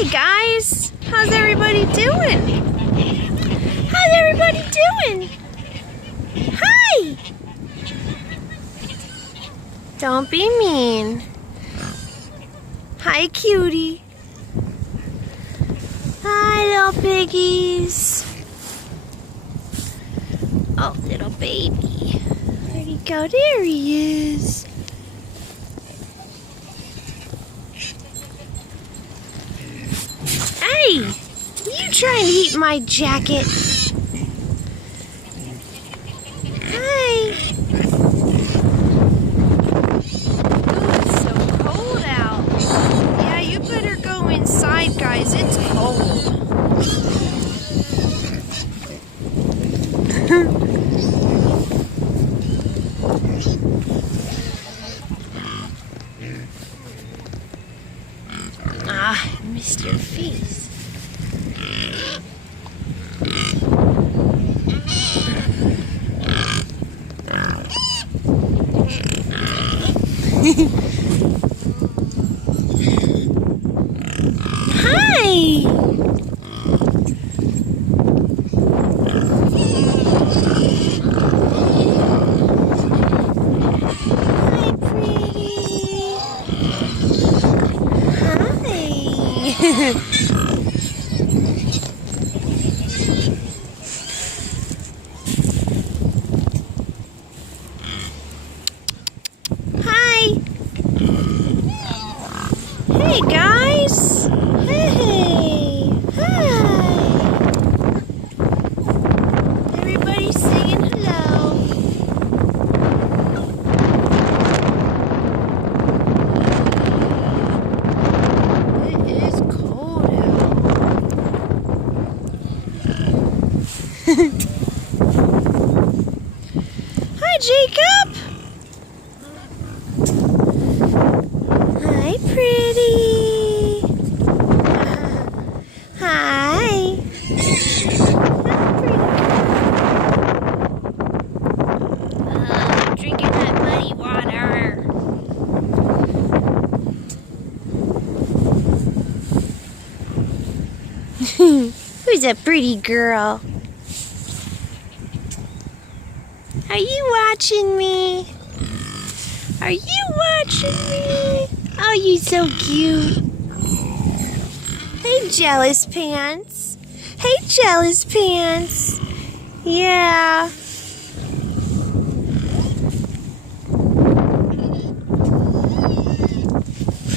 Hey guys, how's everybody doing? How's everybody doing? Hi! Don't be mean. Hi, cutie. Hi, little piggies. Oh, little baby. Where'd he go? There he is. Hey! You trying to eat my jacket? Hi! Oh, it's so cold out. Yeah, you better go inside, guys. It's cold. Ah, I missed your face. Hi! Hi, pretty. Hi. Hi. Hey guys. Hey. Hi. Everybody singing hello. It is cold out. Hi, Jacob. Hi, pretty. Hi. Drinking that muddy water. Who's a pretty girl? Are you watching me? Are you watching me? Oh, you so cute. Hey, Jealous Pants. Hey, Jealous Pants. Yeah.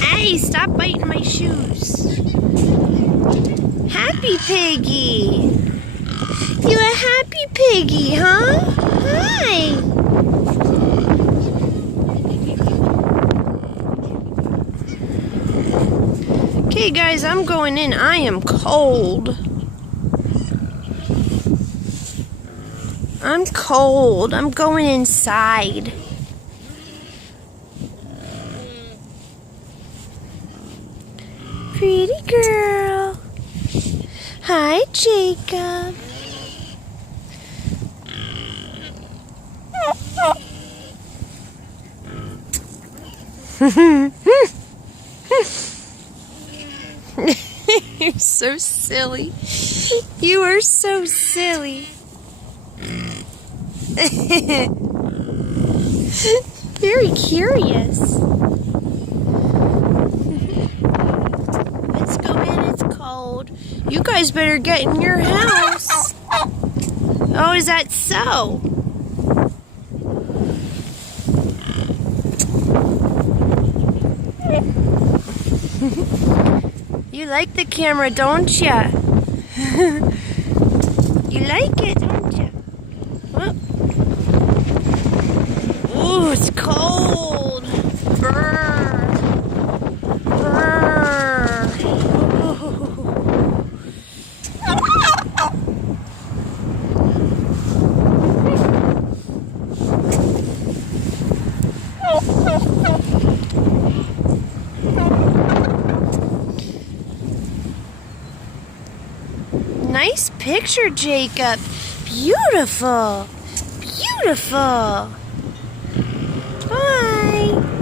Hey, stop biting my shoes. Happy Piggy. You a happy piggy, huh? Hi. Okay, guys, I'm going in. I am cold. I'm cold. I'm going inside. Pretty girl. Hi, Jacob. You're so silly. You are so silly. Very curious. Let's go in, it's cold. You guys better get in your house. Oh, is that so? You like the camera, don't ya? You like it, don't ya? Ooh, it's cold. Brr. Brr. Nice picture, Jacob. Beautiful. Beautiful.